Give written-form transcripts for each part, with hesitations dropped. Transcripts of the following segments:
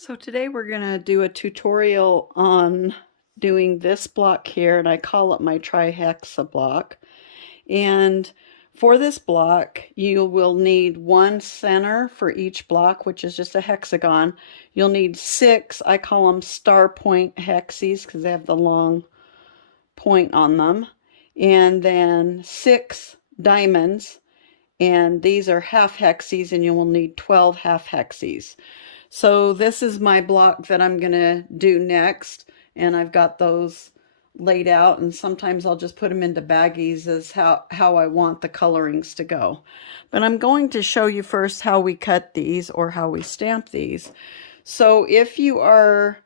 So today we're going to do a tutorial on doing this block here, and I call it my Trihexa block. And for this block, you will need one center for each block, which is just a hexagon. You'll need 6, I call them star point hexes because they have the long point on them. And then 6 diamonds, and these are half hexes, and you will need 12 half hexes. So this is my block that I'm going to do next, and I've got those laid out, and sometimes I'll just put them into baggies as how I want the colorings to go. But I'm going to show you first how we cut these or how we stamp these. So if you are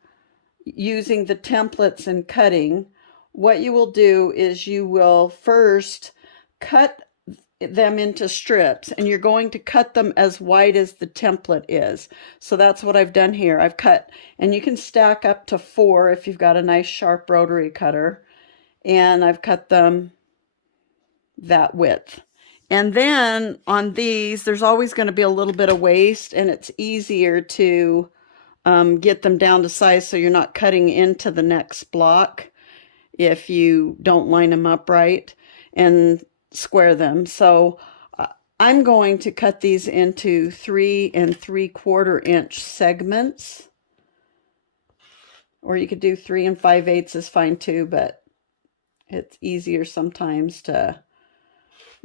using the templates and cutting, what you will do is you will first cut them into strips, and you're going to cut them as wide as the template is. So that's what I've done here. I've cut, and you can stack up to 4 if you've got a nice sharp rotary cutter, and I've cut them that width. And then on these, there's always going to be a little bit of waste, and it's easier to get them down to size so you're not cutting into the next block if you don't line them up right and square them. So I'm going to cut these into 3 3/4 inch segments, or you could do 3 5/8 is fine too, but it's easier sometimes to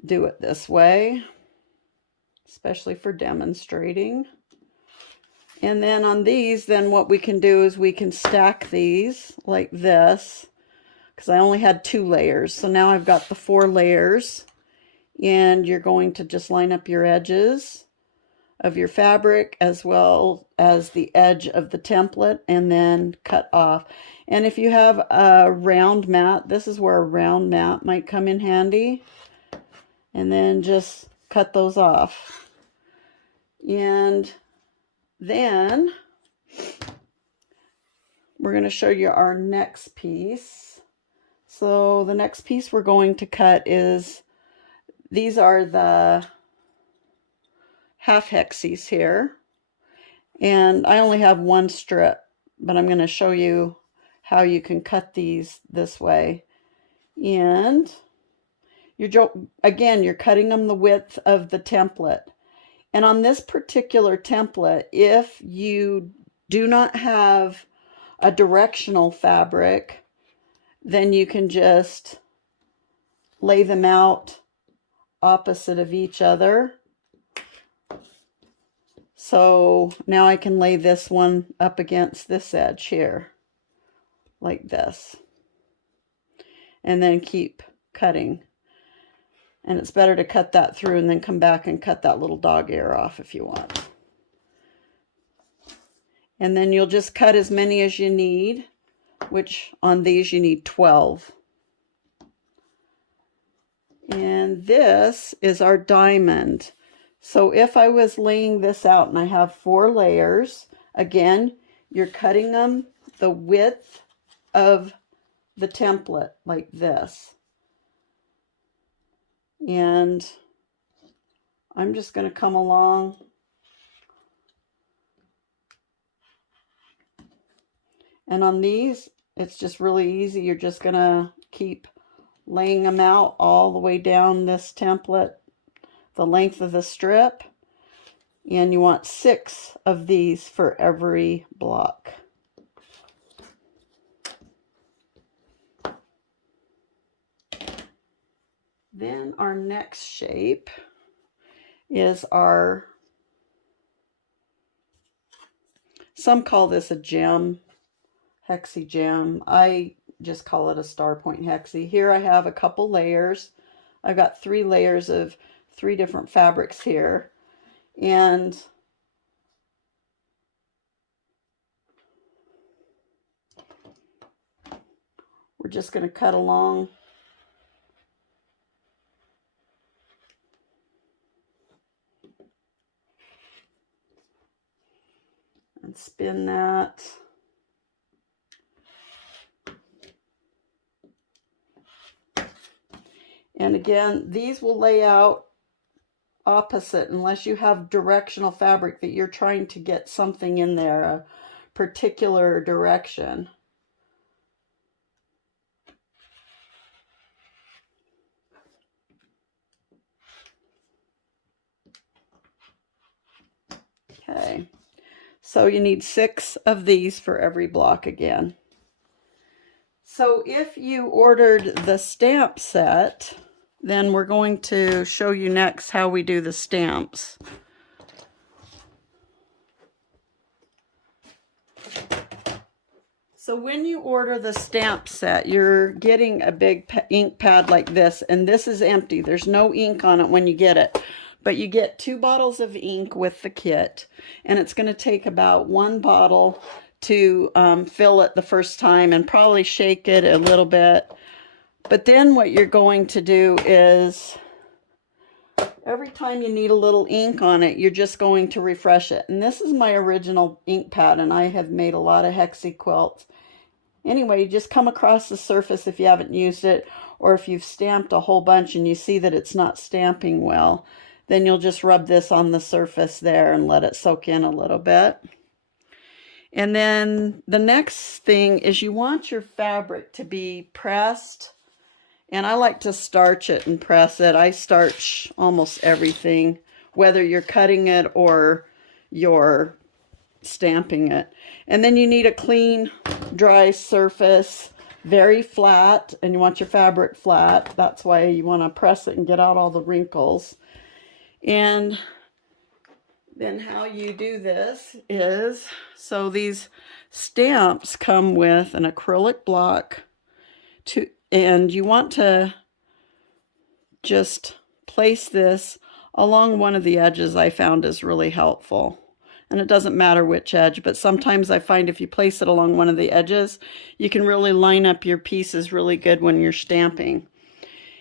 do it this way, especially for demonstrating. And then on these, then what we can do is we can stack these like this, because I only had 2 layers. So now I've got the 4 layers, and you're going to just line up your edges of your fabric as well as the edge of the template, and then cut off. And if you have a round mat, this is where a round mat might come in handy, and then just cut those off. And then we're going to show you our next piece. So the next piece we're going to cut is, these are the half hexes here. And I only have 1 strip, but I'm going to show you how you can cut these this way. And you're cutting them the width of the template. And on this particular template, if you do not have a directional fabric, then you can just lay them out opposite of each other. So now I can lay this one up against this edge here, like this, and then keep cutting. And it's better to cut that through and then come back and cut that little dog ear off if you want. And then you'll just cut as many as you need, which on these you need 12. And this is our diamond. So if I was laying this out and I have 4 layers, again, you're cutting them the width of the template like this. And I'm just going to come along and on these, it's just really easy. You're just going to keep laying them out all the way down this template, the length of the strip, and you want 6 of these for every block. Then our next shape is some call this a gem, hexie gem. I just call it a star point hexie. Here I have a couple layers. I've got 3 layers of 3 different fabrics here, and we're just going to cut along and spin that. And again, these will lay out opposite unless you have directional fabric that you're trying to get something in there, a particular direction. Okay, so you need 6 of these for every block again. So if you ordered the stamp set, then we're going to show you next how we do the stamps. So when you order the stamp set, you're getting a big ink pad like this, and this is empty. There's no ink on it when you get it. But you get 2 bottles of ink with the kit, and it's going to take about 1 bottle to fill it the first time, and probably shake it a little bit. But then what you're going to do is, every time you need a little ink on it, you're just going to refresh it. And this is my original ink pad, and I have made a lot of Hexagon quilts. Anyway, you just come across the surface if you haven't used it, or if you've stamped a whole bunch and you see that it's not stamping well, then you'll just rub this on the surface there and let it soak in a little bit. And then the next thing is you want your fabric to be pressed. And I like to starch it and press it. I starch almost everything, whether you're cutting it or you're stamping it. And then you need a clean, dry surface, very flat, and you want your fabric flat. That's why you want to press it and get out all the wrinkles. And then how you do this is, so these stamps come with an acrylic block, and you want to just place this along one of the edges. I found is really helpful. And it doesn't matter which edge, but sometimes I find if you place it along one of the edges, you can really line up your pieces really good when you're stamping.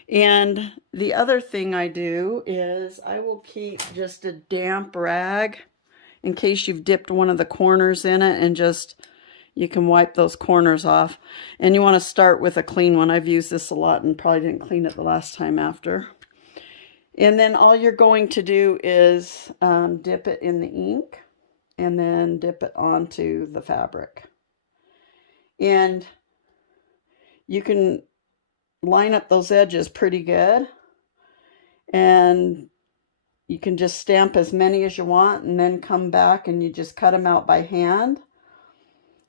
And the other thing I do is I will keep just a damp rag in case you've dipped one of the corners in it, and just, you can wipe those corners off. And you want to start with a clean one. I've used this a lot and probably didn't clean it the last time after. And then all you're going to do is dip it in the ink, and then dip it onto the fabric. And you can line up those edges pretty good, and you can just stamp as many as you want, and then come back and you just cut them out by hand.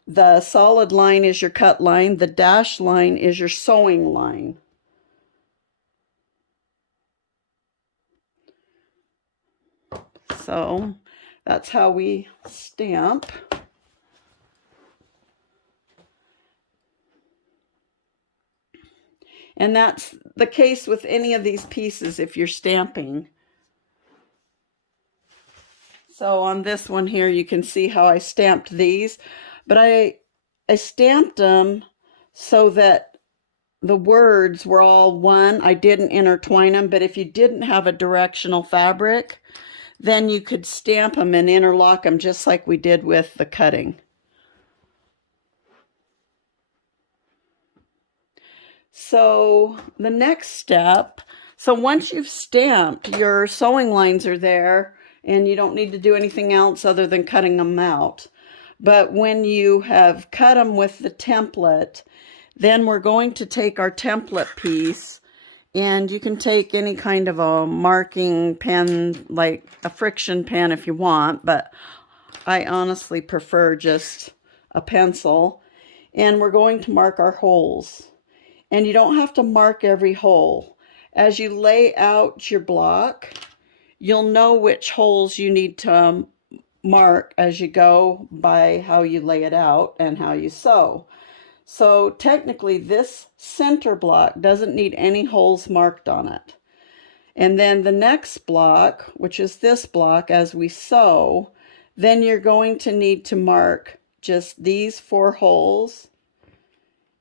The solid line is your cut line. The dashed line is your sewing line. So that's how we stamp. And that's the case with any of these pieces if you're stamping. So on this one here, you can see how I stamped these, but I stamped them so that the words were all one. I didn't intertwine them, but if you didn't have a directional fabric, then you could stamp them and interlock them just like we did with the cutting. So the next step, so once you've stamped, your sewing lines are there and you don't need to do anything else other than cutting them out. But when you have cut them with the template, then we're going to take our template piece, and you can take any kind of a marking pen, like a friction pen if you want, but I honestly prefer just a pencil. And we're going to mark our holes. And you don't have to mark every hole. As you lay out your block, you'll know which holes you need to mark as you go by how you lay it out and how you sew. So technically this center block doesn't need any holes marked on it. And then the next block, which is this block, as we sew, then you're going to need to mark just these 4 holes.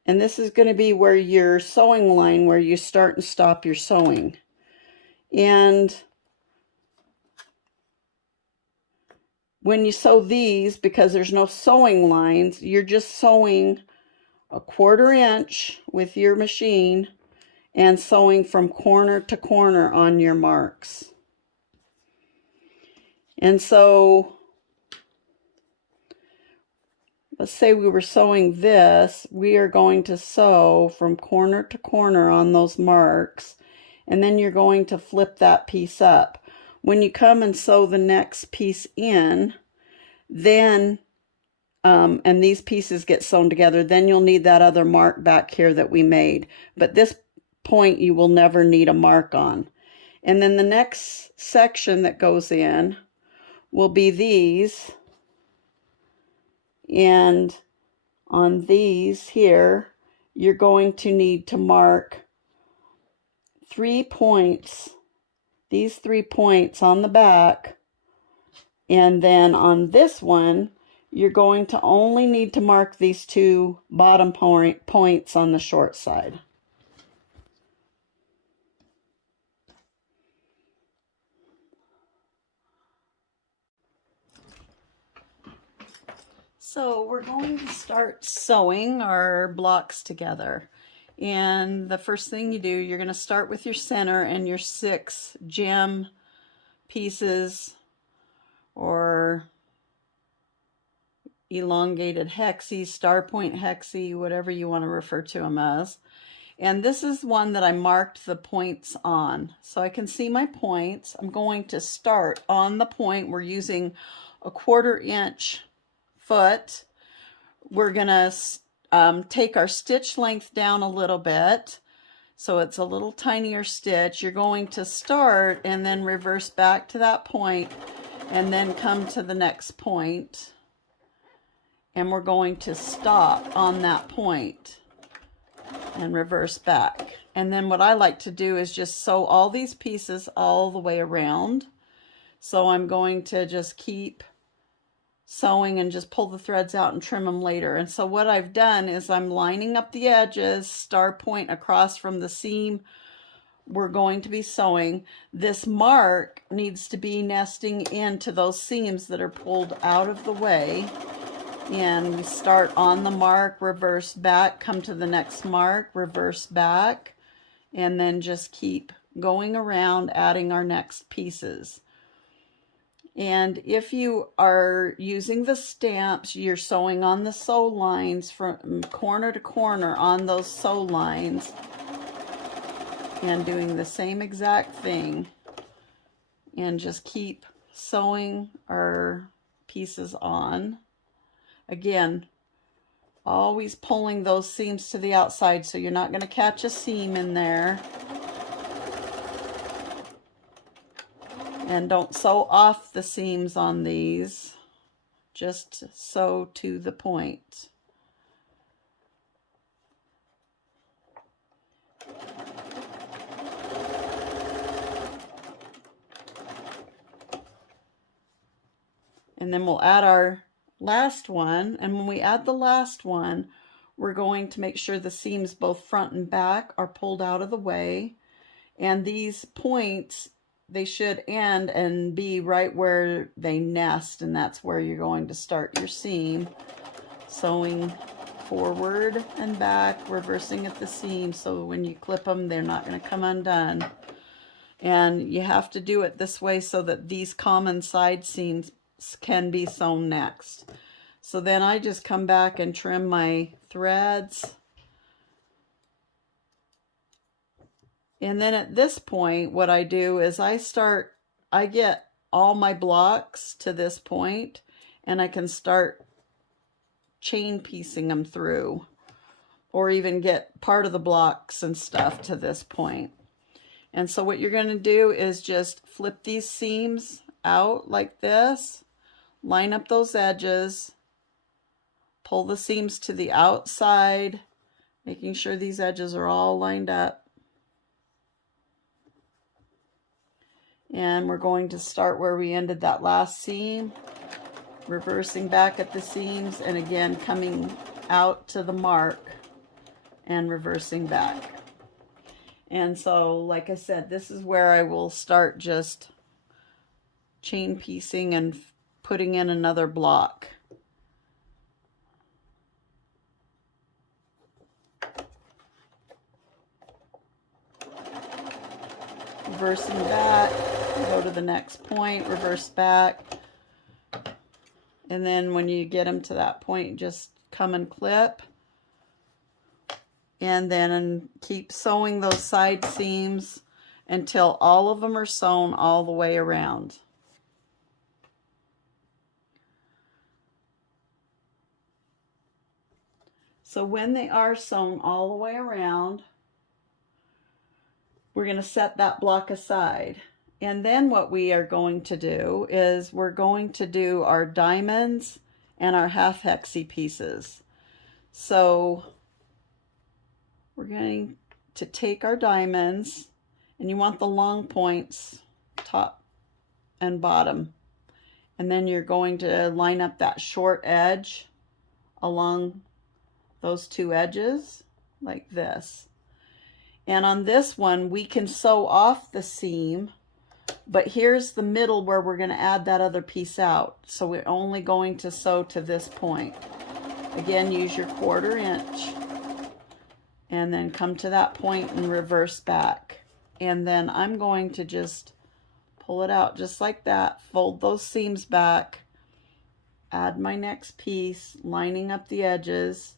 And this is going to be where your sewing line, where you start and stop your sewing. And when you sew these, because there's no sewing lines, you're just sewing a 1/4 inch with your machine and sewing from corner to corner on your marks. And so let's say we were sewing this, we are going to sew from corner to corner on those marks, and then you're going to flip that piece up. When you come and sew the next piece in, then and these pieces get sewn together, then you'll need that other mark back here that we made. But this point you will never need a mark on. And then the next section that goes in will be these. And on these here, you're going to need to mark 3 points, these 3 points on the back. And then on this one, you're going to only need to mark these 2 bottom points on the short side. So we're going to start sewing our blocks together. And the first thing you do, you're going to start with your center and your 6 gem pieces, or elongated hexes, star point hexes, whatever you want to refer to them as. And this is one that I marked the points on. So I can see my points. I'm going to start on the point. We're using a 1/4 inch foot. We're going to take our stitch length down a little bit. So it's a little tinier stitch. You're going to start and then reverse back to that point and then come to the next point. And we're going to stop on that point and reverse back. And then what I like to do is just sew all these pieces all the way around. So I'm going to just keep sewing and just pull the threads out and trim them later. And so what I've done is I'm lining up the edges, star point across from the seam we're going to be sewing. This mark needs to be nesting into those seams that are pulled out of the way. And we start on the mark, reverse back, come to the next mark, reverse back, and then just keep going around adding our next pieces. And if you are using the stamps, you're sewing on the sew lines from corner to corner on those sew lines and doing the same exact thing, and just keep sewing our pieces on. Again, always pulling those seams to the outside so you're not going to catch a seam in there. And don't sew off the seams on these, just sew to the point. And then we'll add our last one, and when we add the last one, we're going to make sure the seams both front and back are pulled out of the way, and these points, they should end and be right where they nest, and that's where you're going to start your seam, sewing forward and back, reversing at the seam, so when you clip them they're not going to come undone. And you have to do it this way so that these common side seams can be sewn next. So then I just come back and trim my threads. And then at this point, what I do is I get all my blocks to this point, and I can start chain piecing them through, or even get part of the blocks and stuff to this point. And so what you're going to do is just flip these seams out like this, line up those edges, pull the seams to the outside, making sure these edges are all lined up. And we're going to start where we ended that last seam, reversing back at the seams, and again coming out to the mark and reversing back. And so, like I said, this is where I will start just chain piecing and putting in another block. Reversing back, go to the next point, reverse back, and then when you get them to that point, just come and clip. And then keep sewing those side seams until all of them are sewn all the way around. So when they are sewn all the way around, we're going to set that block aside. And then what we are going to do is we're going to do our diamonds and our half hexy pieces. So we're going to take our diamonds, and you want the long points top and bottom. And then you're going to line up that short edge along those two edges like this. And on this one, we can sew off the seam, but here's the middle where we're going to add that other piece out. So we're only going to sew to this point. Again, use your 1/4 inch. And then come to that point and reverse back. And then I'm going to just pull it out just like that, fold those seams back, add my next piece, lining up the edges.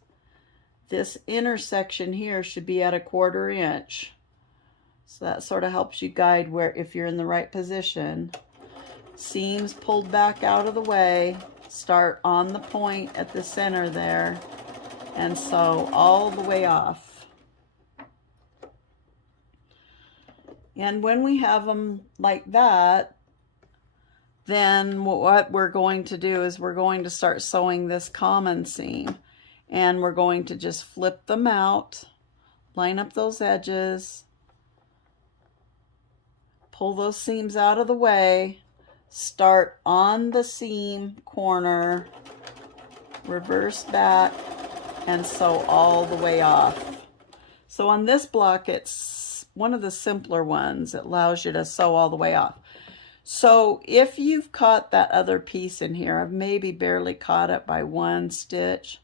This intersection here should be at a 1/4 inch. So that sort of helps you guide where, if you're in the right position. Seams pulled back out of the way, start on the point at the center there, and sew all the way off. And when we have them like that, then what we're going to do is we're going to start sewing this common seam. And we're going to just flip them out, line up those edges, pull those seams out of the way, start on the seam corner, reverse back, and sew all the way off. So on this block, it's one of the simpler ones. It allows you to sew all the way off. So if you've caught that other piece in here, I've maybe barely caught it by 1 stitch,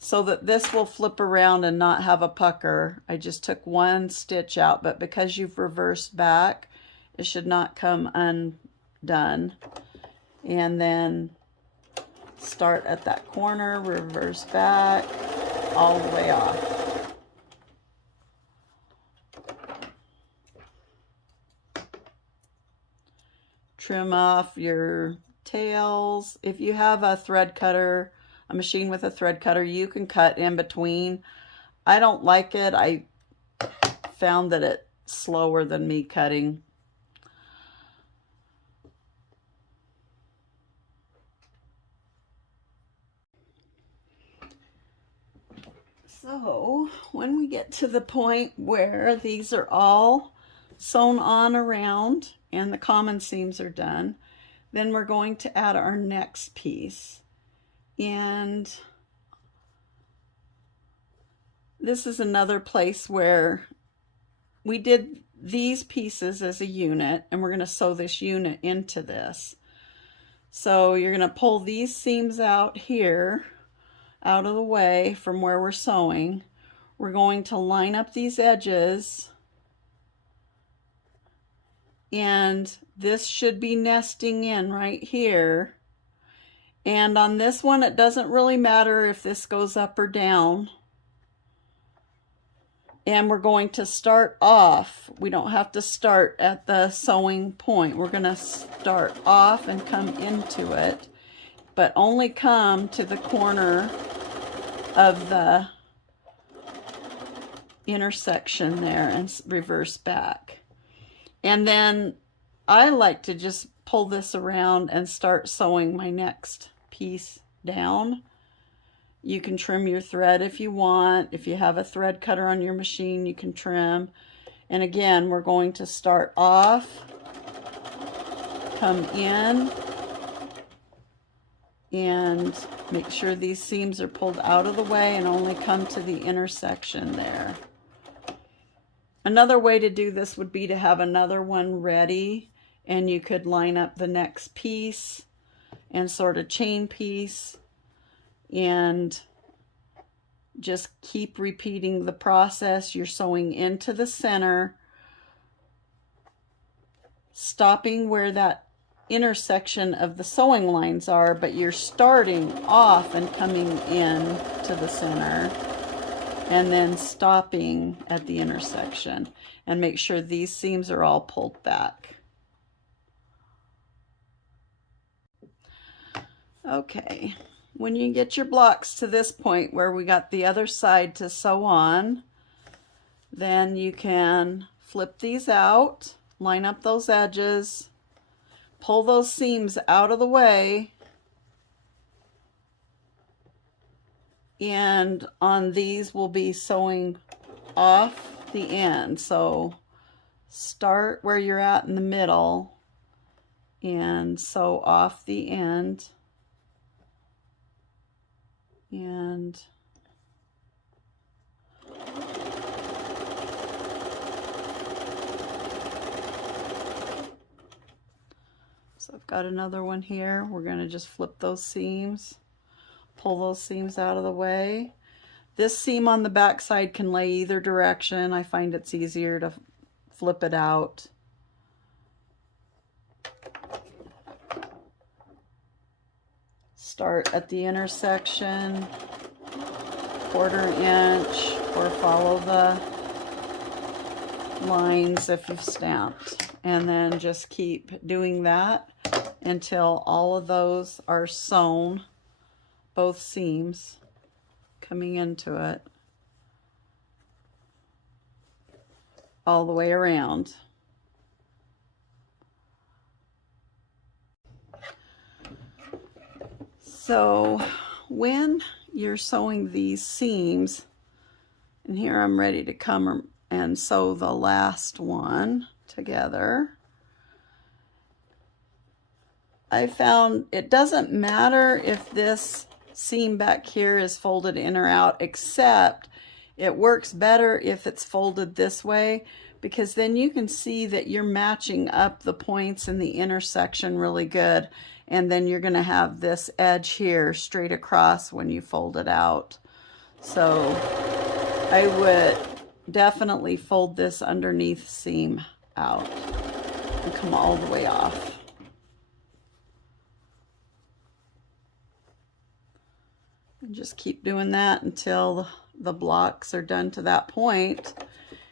so that this will flip around and not have a pucker. I just took 1 stitch out, but because you've reversed back, it should not come undone. And then start at that corner, reverse back, all the way off. Trim off your tails. If you have a thread cutter, a machine with a thread cutter, you can cut in between. I don't like it. I found that it's slower than me cutting. So when we get to the point where these are all sewn on around and the common seams are done, then we're going to add our next piece. And this is another place where we did these pieces as a unit, and we're going to sew this unit into this. So you're going to pull these seams out here, out of the way from where we're sewing. We're going to line up these edges, and this should be nesting in right here. And on this one, it doesn't really matter if this goes up or down. And we're going to start off. We don't have to start at the sewing point. We're going to start off and come into it, but only come to the corner of the intersection there and reverse back. And then I like to just pull this around and start sewing my next piece down. You can trim your thread if you want. If you have a thread cutter on your machine, you can trim. And again, we're going to start off, come in, and make sure these seams are pulled out of the way and only come to the intersection there. Another way to do this would be to have another one ready, and you could line up the next piece and sort of chain piece and just keep repeating the process. You're sewing into the center, stopping where that intersection of the sewing lines are, but you're starting off and coming in to the center and then stopping at the intersection, and make sure these seams are all pulled back. Okay, when you get your blocks to this point where we got the other side to sew on, then you can flip these out, line up those edges, pull those seams out of the way, and on these we'll be sewing off the end. So start where you're at in the middle and sew off the end, and so I've got another one here. We're going to just flip those seams, pull those seams out of the way. This seam on the back side can lay either direction. I find it's easier to flip it out. Start at the intersection, 1/4 inch, or follow the lines if you've stamped, and then just keep doing that until all of those are sewn, both seams coming into it all the way around. So when you're sewing these seams, and here I'm ready to come and sew the last one together, I found it doesn't matter if this seam back here is folded in or out, except it works better if it's folded this way, because then you can see that you're matching up the points in the intersection really good, and then you're going to have this edge here straight across when you fold it out. So I would definitely fold this underneath seam out and come all the way off. And just keep doing that until the blocks are done to that point.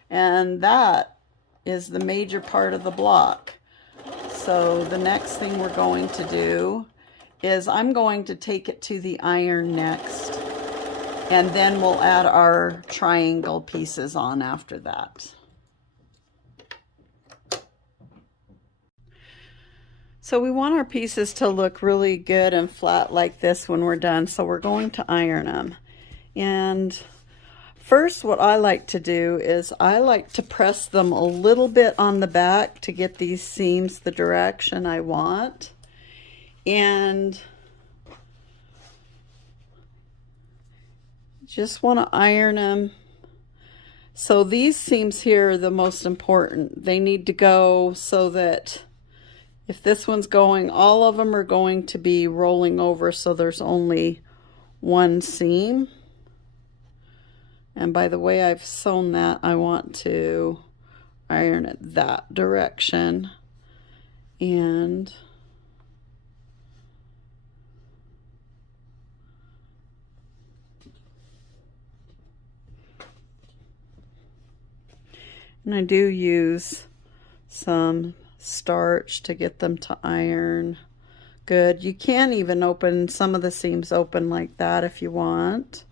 And that is the major part of the block. So the next thing we're going to do is I'm going to take it to the iron next, and then we'll add our triangle pieces on after that. So we want our pieces to look really good and flat like this when we're done, so we're going to iron them. And first, what I like to do is I like to press them a little bit on the back to get these seams the direction I want. And just want to iron them. So these seams here are the most important. They need to go so that if this one's going, all of them are going to be rolling over, so there's only one seam. And by the way I've sewn that, I want to iron it that direction. And I do use some starch to get them to iron good. You can even open some of the seams open like that if you want.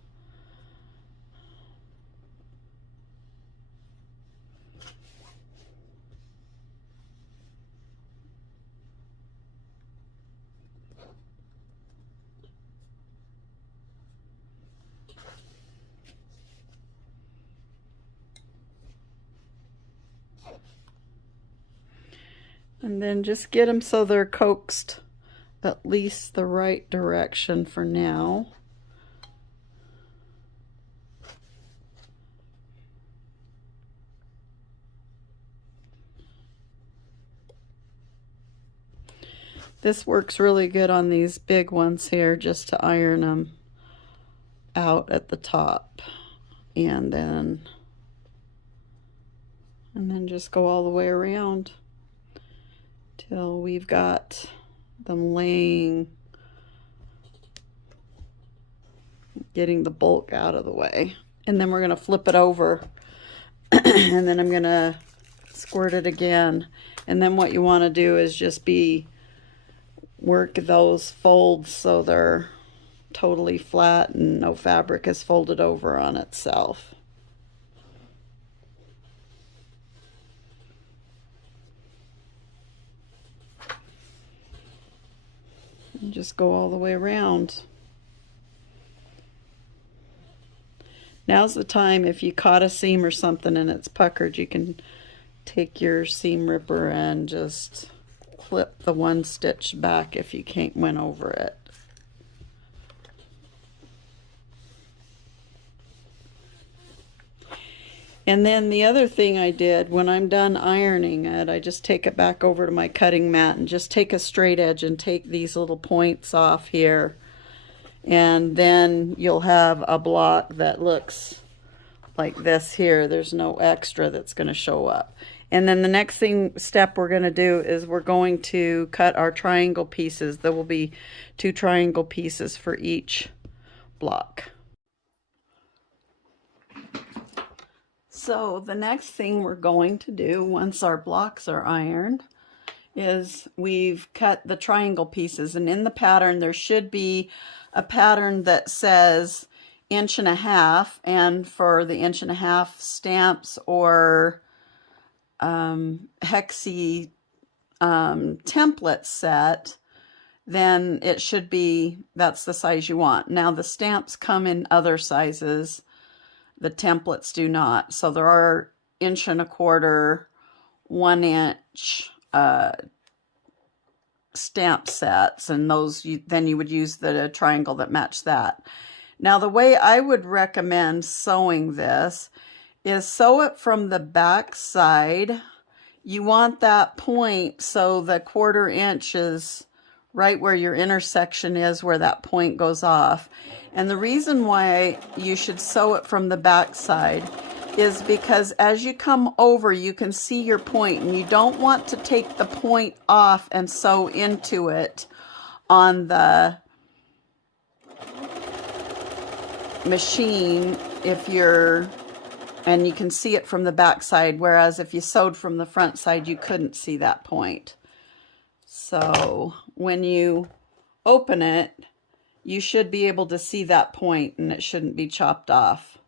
And then just get them so they're coaxed at least the right direction for now. This works really good on these big ones here, just to iron them out at the top, and then just go all the way around till we've got them laying getting the bulk out of the way. And then we're going to flip it over and then I'm going to squirt it again. And then what you want to do is just work those folds so they're totally flat and no fabric is folded over on itself. And just go all the way around. Now's the time, if you caught a seam or something and it's puckered, you can take your seam ripper and just clip the one stitch back if you can't win over it. And then the other thing I did, when I'm done ironing it, I just take it back over to my cutting mat and just take a straight edge and take these little points off here. And then you'll have a block that looks like this here. There's no extra that's going to show up. And then the next step we're going to do is we're going to cut our triangle pieces. There will be 2 triangle pieces for each block. So the next thing we're going to do once our blocks are ironed is we've cut the triangle pieces, and in the pattern there should be a pattern that says 1.5 inches, and for the 1.5 inch stamps or hexi template set, then it should be, that's the size you want. Now the stamps come in other sizes, the templates do not. So there are 1.25 inch, 1 inch stamp sets, and those then you would use the triangle that matched that. Now the way I would recommend sewing this is sew it from the back side. You want that point so the 1/4 inch is right where your intersection is, where that point goes off. And the reason why you should sew it from the back side is because as you come over, you can see your point, and you don't want to take the point off and sew into it on the machine and you can see it from the back side, whereas if you sewed from the front side, you couldn't see that point. So when you open it, you should be able to see that point, and it shouldn't be chopped off.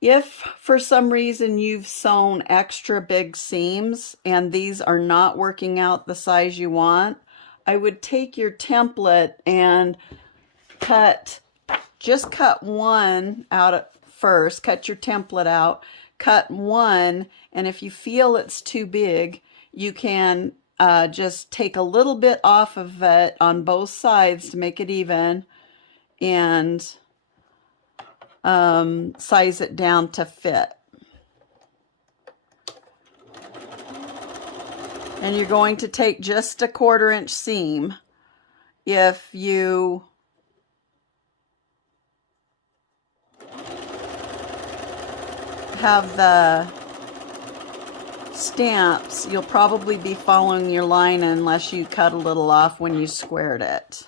If for some reason you've sewn extra big seams and these are not working out the size you want, I would take your template and just cut one out at first, cut your template out, cut one, and if you feel it's too big, you can just take a little bit off of it on both sides to make it even, and size it down to fit. And you're going to take just a 1/4 inch seam. If you have the stamps, you'll probably be following your line unless you cut a little off when you squared it.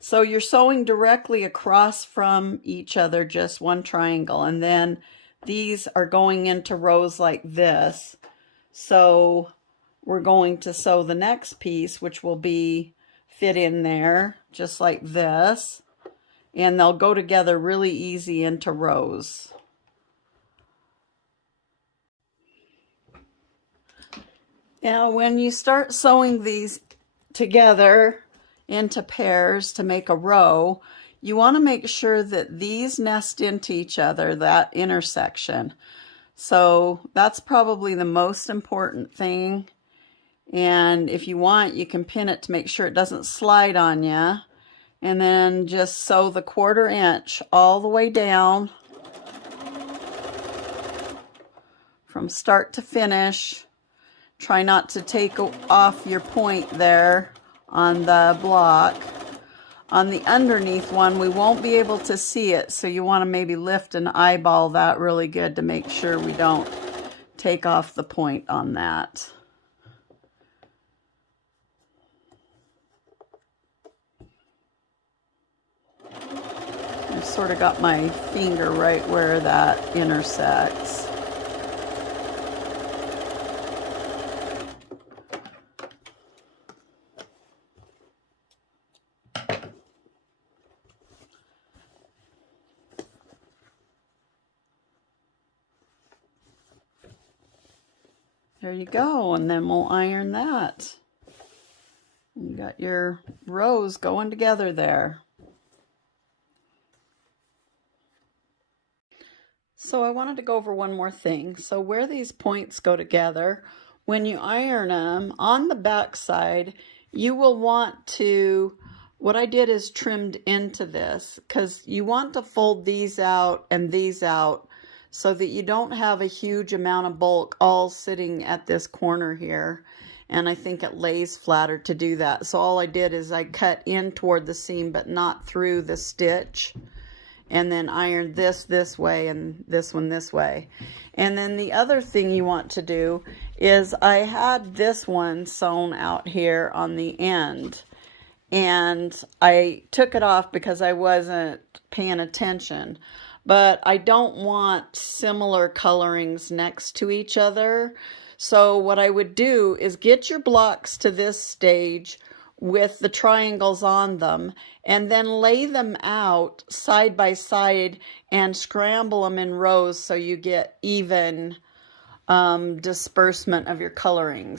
So you're sewing directly across from each other, just one triangle, and then these are going into rows like this. So we're going to sew the next piece, which will be fit in there just like this, and they'll go together really easy into rows. Now when you start sewing these together into pairs to make a row, you want to make sure that these nest into each other, that intersection. So that's probably the most important thing. And if you want, you can pin it to make sure it doesn't slide on you. And then just sew the 1/4 inch all the way down from start to finish. Try not to take off your point there on the block. On the underneath one, we won't be able to see it, so you want to maybe lift and eyeball that really good to make sure we don't take off the point on that. I've sort of got my finger right where that intersects. There you go, and then we'll iron that. You got your rows going together there. So I wanted to go over one more thing. So where these points go together, when you iron them on the back side, you will want to, what I did is trimmed into this, because you want to fold these out and these out so that you don't have a huge amount of bulk all sitting at this corner here. And I think it lays flatter to do that. So all I did is I cut in toward the seam but not through the stitch, and then ironed this way and this one this way. And then the other thing you want to do is I had this one sewn out here on the end, and I took it off because I wasn't paying attention. But I don't want similar colorings next to each other. So what I would do is get your blocks to this stage with the triangles on them, and then lay them out side by side and scramble them in rows so you get even disbursement of your colorings.